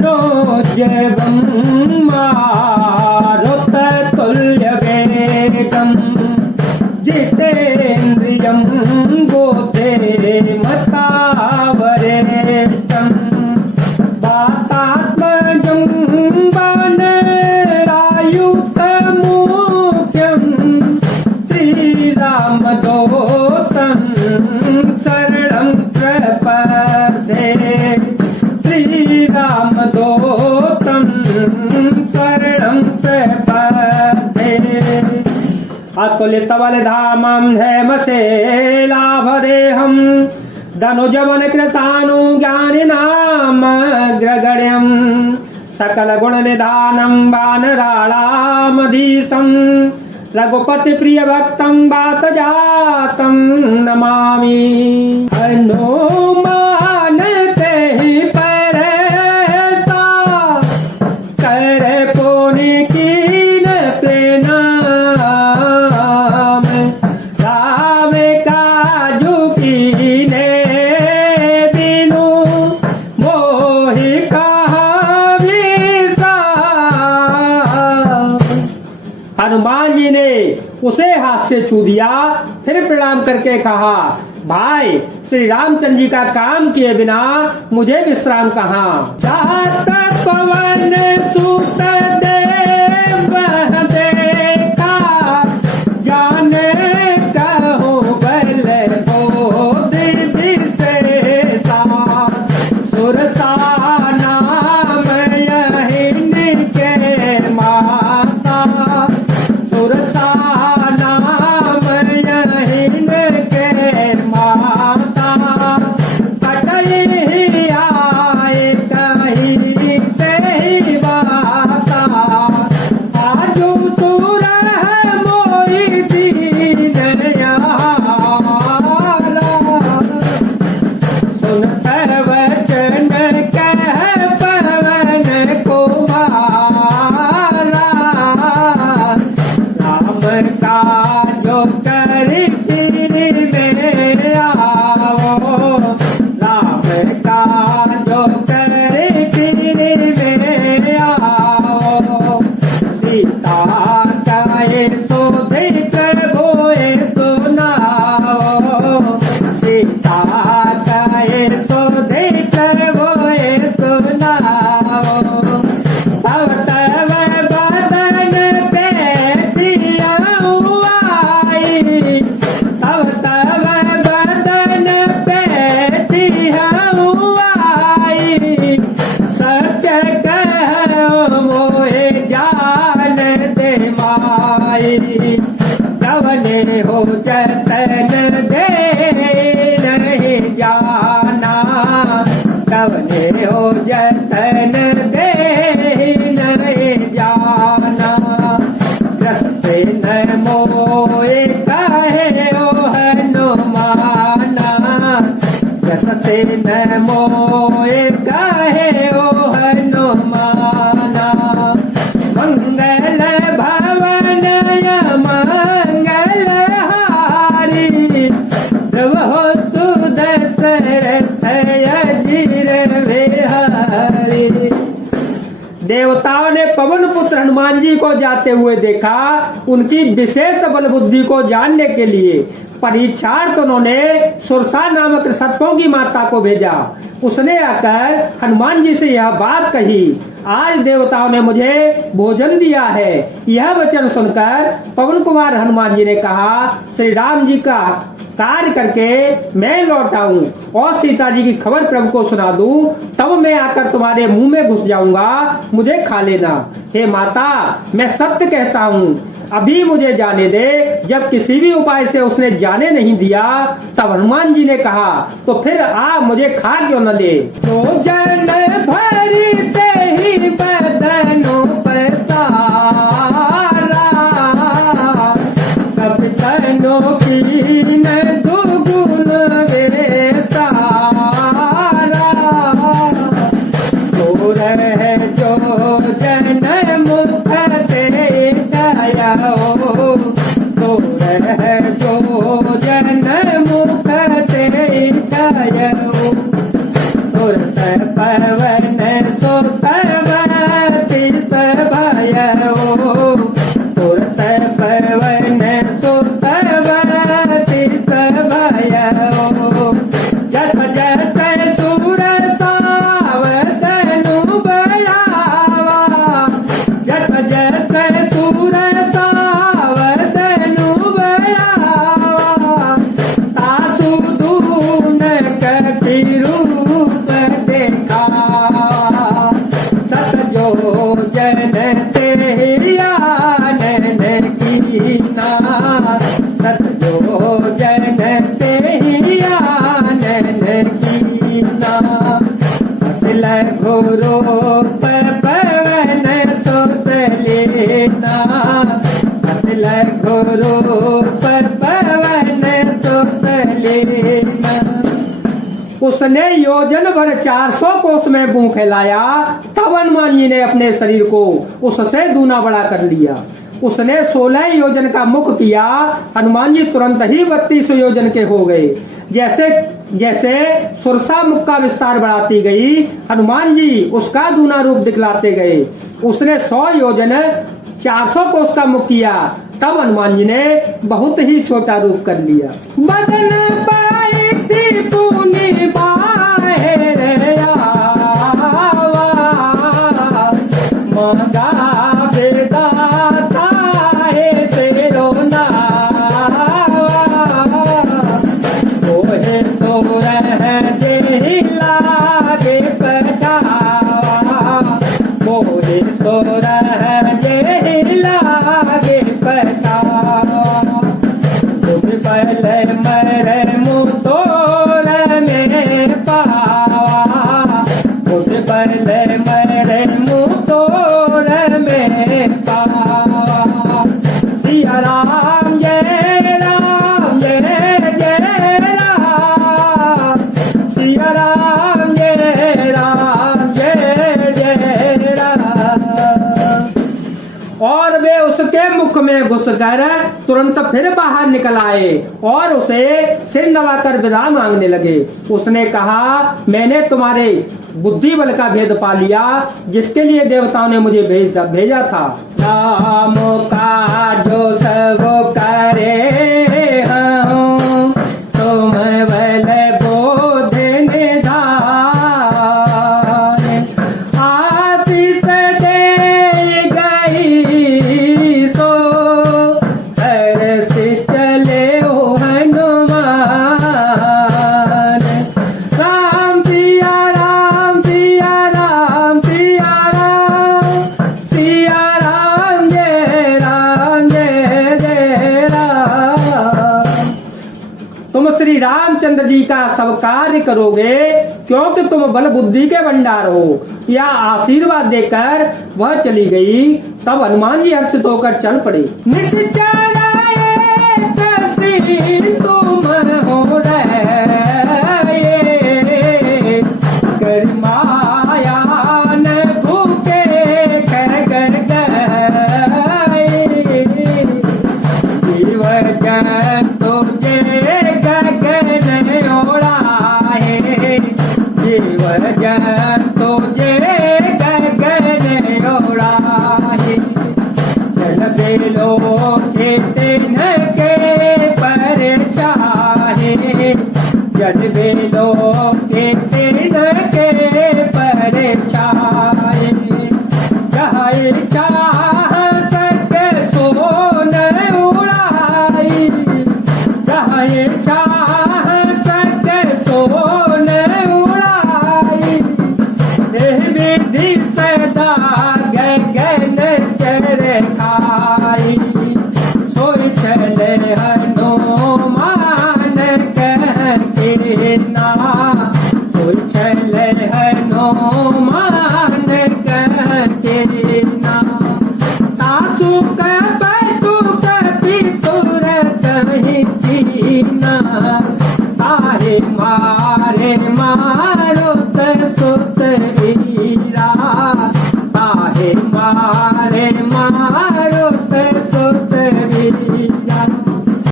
मनोजवं मारुततुल्यवेगं जितेन्द्रियं बुद्धिमतावरेष्टं वातात्मजं वानरायुतमुख्यं श्रीरामदूतं शरणं प्रपद्ये। श्रीरामदूतं शरणं प्रपद्ये। अतुलितबलधामं हेमशैलाभदेहं धनुजवनकृशानुज्ञानिनामग्रगण्यं सकलगुणनिधानं वानराणामधीशं रघुपतिप्रियभक्तं वातजातं नमामि। हनुमान तेहि परसा करे पुनि कीन प्रणाम। राम काजु कीने बिनु मोहि कहा विसाम। हनुमान जी ने उसे हाथ से छू दिया, फिर प्रणाम करके कहा, भाई श्री रामचंद्र जी का काम किए बिना मुझे विश्राम कहाँ। जात पवन सुत देव देखा जाने कहो बल बोधि विशेषा। सुरसा नाम यहीं के माता, सुरसा नाम यहीं के माता। कटई आए कहीं तेरी बाता, आजू तू रह मोई दीन यारा। सुन वचन कह पवन कुमारा, राम का जो करी फिर में आओ। राम का जो करे फिर में आओ। सीता का ये सोधे प्रभुए सुनाओ। सीता का ये सोधे प्रभुए सुनाओ। तब तब बदन पे दिया आई, तब तब बदन पे दिया आई। सत्य कहो मोहे जान दे माई, कवने हो जतन दे नहीं जाना। कवने हो जतन दे नहीं जाना। रस से न मोए कहे ओ हनुमाना, रस से न मोए कहे ओ हनुमाना। मंगल भवन मंगल हारी, प्रभु सुदशरथ अजीर बिहारी। देवताओं ने पवन पुत्र हनुमान जी को जाते हुए देखा। उनकी विशेष बल बुद्धि को जानने के लिए परीक्षार्थ उन्होंने सुरसा नामक सत्पों की माता को भेजा। उसने आकर हनुमान जी से यह बात कही, आज देवताओं ने मुझे भोजन दिया है। यह वचन सुनकर पवन कुमार हनुमान जी ने कहा, श्री राम जी का कार्य करके मैं लौट आऊं और सीता जी की खबर प्रभु को सुना दूं, तब मैं आकर तुम्हारे मुंह में घुस जाऊंगा, मुझे खा लेना। हे माता, मैं सत्य कहता हूँ, अभी मुझे जाने दे। जब किसी भी उपाय से उसने जाने नहीं दिया, तब हनुमान जी ने कहा, तो फिर आप मुझे खा क्यों न ले। तो जन भरी ते ही बदनों पर तारा, कपितनों की न दुगुन वे तारा। तो रहे जो जन मुख ते दया हो, तो रहे जो जन मुख ते दया हो। सुरत पवन सुत पवन सुत लेना, अतल घोरूप पवन सुत लेना। उसने योजन भर 400 कोस में मुंह फैलाया, तब हनुमान जी ने अपने शरीर को उससे दूना बड़ा कर लिया। उसने 16 योजन का मुख किया, हनुमान जी तुरंत ही 32 योजन के हो गए। जैसे जैसे सुरसा मुख का विस्तार बढ़ाती गई, हनुमान जी उसका दूना रूप दिखलाते गए। उसने 100 योजन 400 कोस का मुख किया, तब हनुमान जी ने बहुत ही छोटा रूप कर लिया। बदन पाई थी तूने बाहर आवा, मांगा बेदाता है तेरो नावा, ओहे तो रह जे लागे पटावा, ओहे तो रह जे लागे पटावा। तुम पहले मरे मुँह तोड़ में पावा, तुम पहले मरे मुँह तोड़ में पावा। सिया राम जय राम जय जय राम, सिया राम जय राम जय जय राम। और वे उसके मुख में घुसकर तुरंत फिर बाहर निकल आए और उसे सिर नवाकर विदा मांगने लगे। उसने कहा, मैंने तुम्हारे बुद्धि बल का भेद पा लिया, जिसके लिए देवताओं ने मुझे भेजा था। राम का जो सब करे हूँ, तुम बल बोध निधान, आशीष दे गई सो हर्षि चले ओ हनुमान। राम सिया राम सिया राम सिया राम, सिया राम जय जय राम। तुम श्री रामचंद्र जी का सब कार्य करोगे, क्योंकि तुम बल बुद्धि के भंडार हो। या आशीर्वाद देकर वह चली गई। तब हनुमान जी हर्षित होकर चल पड़े। तुम हो रहे कर माया न भूखे कर कर गए, जीव जन तुझे गगन ओढ़ाए, जीव जन तुझे गगन ओढ़ाए। जल बेलो के तेन के पर चाहे, जल बेलो के तेन के पर छाए। चाहे चाह सक सोन उड़ाई, चाहे चाह सक सोन उड़ाई। विधि सदा गगन चर खाई, सोई चले हनुमान कहते ना, सोई चले हनुमान कहते ना। तासु बैठू कभी तुरत ही चीना, ताहे माँ